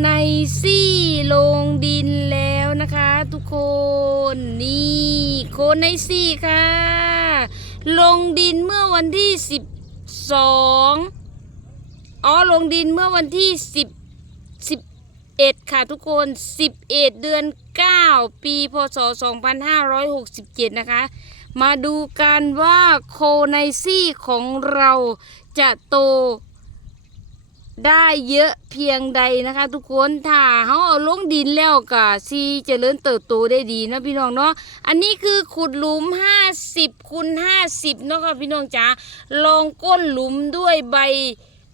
ไนซี่ลงดินแล้วนะคะ ทุกคนนี่โคไนซี่ค่ะ ลงดินเมื่อวันที่สิบสองอ๋อลงดินเมื่อวันที่สิบสิบเอ็ดค่ะทุกคนสิบเอ็ดเดือนเก้าปีพศสองพันห้าร้อยหกสิบเจ็ดนะคะ มาดูกันว่าโคไนซี่ของเราจะโต ได้เยอะเพียงใดนะคะ ทุกคนถ้าเขาเอาลงดินแล้วก็ซีเจริญเติบโตได้ดีนะพี่น้องเนาะอันนี้คือขุดหลุม 50คูณ50 เนาะค่ะพี่น้องจ๋าลองก้นหลุมด้วยใบ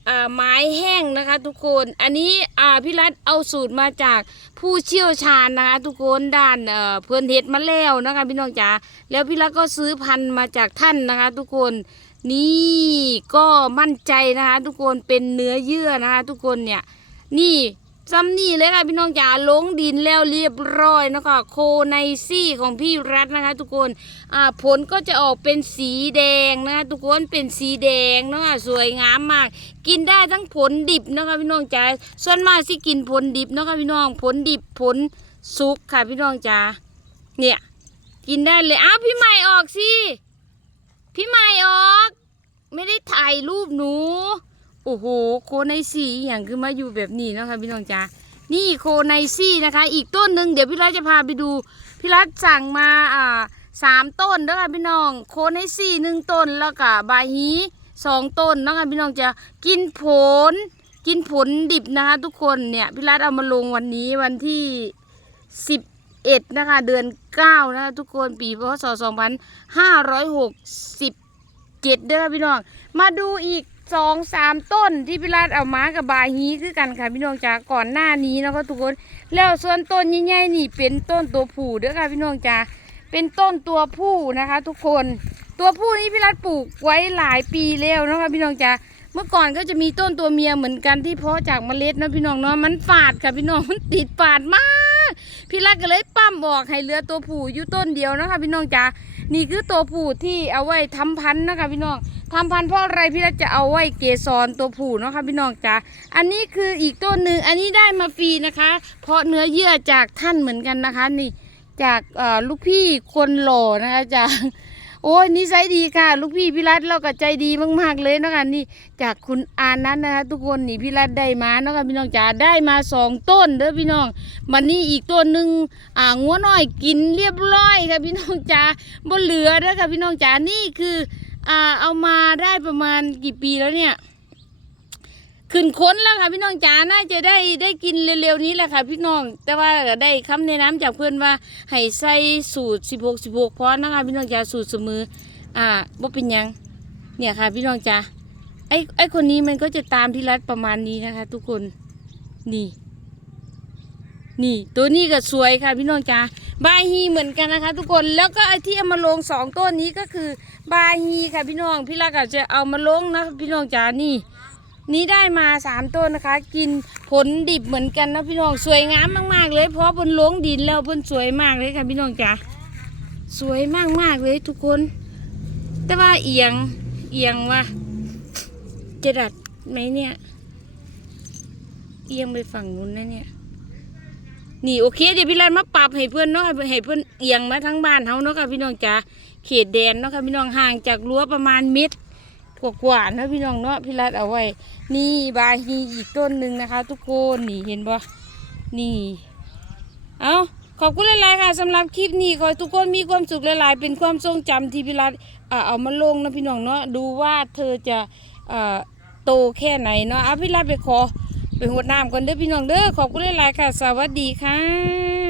อ่าไม้แห้งนะคะทุกคน อันนี้อ่าพี่รัฐเอาสูตรมาจากผู้เชี่ยวชาญนะคะทุกคนด้านเอ่อเพื่อนเฮ็ดมาแล้วนะคะพี่น้องจ๋าแล้วพี่รัฐก็ซื้อพันธุ์มาจากท่านนะคะ ทุกคน นี่ก็มั่นใจนะคะ ทุกคนเป็นเนื้อเยื่อนะคะ ทุกคนเนี่ย นี่ซ้ำนี่เลยค่ะพี่น้องจ๋าลงดินแล้วเรียบร้อยนะคะโคไนซี่ของพี่รัฐนะคะ ทุกคนอ่าผลก็จะออกเป็นสีแดงนะคะทุกคนเป็นสีแดงนะคะสวยงามมาก กินได้ทั้งผลดิบนะคะพี่น้องจ๋าส่วนมากสิกินผลดิบนะคะพี่น้องผลดิบผลสุกค่ะพี่น้องจ๋าเนี่ย กินได้เลยอ้าวพี่ใหม่ออกสิพี่ใหม่ออก ไม่ได้ถ่ายรูปหนู โอ้โห โคไนซี่อย่างคือมาอยู่แบบนี้นะคะพี่น้องจ๋านี่โคไนซี่นะคะ อีกต้นหนึ่งเดี๋ยวพี่รัฐจะพาไปดูพี่รัฐสั่งมาอ่าสามต้นเด้อค่ะพี่น้อง โคไนซี่หนึ่งต้นแล้วก็บาฮีสองต้นนะคะพี่น้องจะกินผล กินผลดิบนะคะทุกคนเนี่ยพี่รัฐเอามาลงวันนี้วันที่สิบเอ็ดนะคะเดือนเก้านะคะทุกคนปีพศสองพันห้าร้อยหกสิบ เจ็ดเด้อพี่น้อง มาดูอีกสองสามต้นที่พี่รัฐเอามากับบาฮีคือกันค่ะพี่น้องจ๋าก่อนหน้านี้เนาะก็ทุกคนแล้วส่วนต้นใหญ่ๆนี่เป็นต้นตัวผู้เด้อค่ะพี่น้องจ๋าเป็นต้นตัวผู้นะคะ ทุกคนตัวผู้นี้พี่รัฐปลูกไว้หลายปีแล้วนะคะพี่น้องจ๋าเมื่อก่อนก็จะมีต้นตัวเมียเหมือนกันที่เพาะจากเมล็ดนะพี่น้องเนาะมันฝาดค่ะพี่น้องมันติดฝาดมาก พี่รัฐก็เลยปั้มบอกให้เหลือตัวผู้อยู่ต้นเดียวนะคะพี่น้องจ๋า นี่คือตัวผู้ที่เอาไว้ทำพันธุ์นะคะพี่น้องทำพันธุ์เพราะอะไรพี่รัฐจะเอาไว้เกสรตัวผู้เนาะค่ะพี่น้องจ้าอันนี้คืออีกต้นหนึ่งอันนี้ได้มาฟรีนะคะ เพราะเนื้อเยื่อจากท่านเหมือนกันนะคะ นี่จากลูกพี่คนหล่อนะคะจาก โอ้ยนิสัยดีค่ะ ลูกพี่พี่รัตเราก็ใจดีมาก ๆ เลยนะคะนี่จากคุณอานั้นนะคะ ทุกคนนี่พี่รัตได้มาเนาะค่ะพี่น้องจ๋าได้มาสองต้นเด้อพี่น้องมันนี่อีกต้นหนึ่งอ่างัวน้อยกินเรียบร้อยค่ะพี่น้องจ๋าบ่เหลือแล้วค่ะพี่น้องจ๋านี่คืออ่าเอามาได้ประมาณกี่ปีแล้วเนี่ย ขึ้นค้นแล้วค่ะพี่น้องจ๋าน่าจะได้ได้กินเร็วๆนี้แหละค่ะ พี่น้อง แต่ว่าได้คำแนะนำจากเพื่อนว่าให้ใส่สูตร 16 16พอนะคะพี่น้องจ๋าสูตรเสมออ่าบ่เป็นยังเนี่ยค่ะ พี่น้องจ๋าไอ้ไอ้คนนี้มันก็จะตามที่รัดประมาณนี้นะคะ ทุกคนนี่นี่ ตัวนี้ก็สวยค่ะพี่น้องจ๋าบาฮีเหมือนกันนะคะ ทุกคนแล้วก็ไอ้ที่เอามาลงสองต้นนี้ก็คือบาฮีค่ะพี่น้องพี่ลักอาจจะเอามาลงนะพี่น้องจ๋านี่ นี่ได้มาสามต้นนะคะ กินผลดิบเหมือนกันนะพี่น้องสวยงามมาก ๆ เลย เพราะบนลงดินแล้วบนสวยมากเลยค่ะพี่น้องจ๋าสวยมาก ๆ เลยทุกคน แต่ว่าเอียงเอียงว่ะจะดัดไหมเนี่ย เอียงไปฝั่งนู้นนะเนี่ยนี่โอเคเดี๋ยวพี่รันมาปรับให้เพื่อนเนาะให้ให้เพื่อนเอียงมาทั้งบ้านเฮาเนาะค่ะพี่น้องจ๋าเขตแดนเนาะค่ะพี่น้องห่างจากรั้วประมาณเม็ ดกว่านะพี่น้องเนาะพี่รัดเอาไว้ นี่บาฮีอีกต้นหนึ่งนะคะ ทุกคนนี่เห็นบ่นี่ เอาขอบคุณหลายๆค่ะสำหรับคลิปนี้ขอทุกคนมีความสุขหลายๆ เป็นความทรงจำที่พี่รัฐเอามาลงนะพี่น้องเนาะดูว่าเธอจะอโตแค่ไหนเนาะเอาพี่รัฐไปขอไปหดน้ำก่อนเด้อพี่น้องเด้อขอบคุณหลายๆค่ะ สวัสดีค่ะ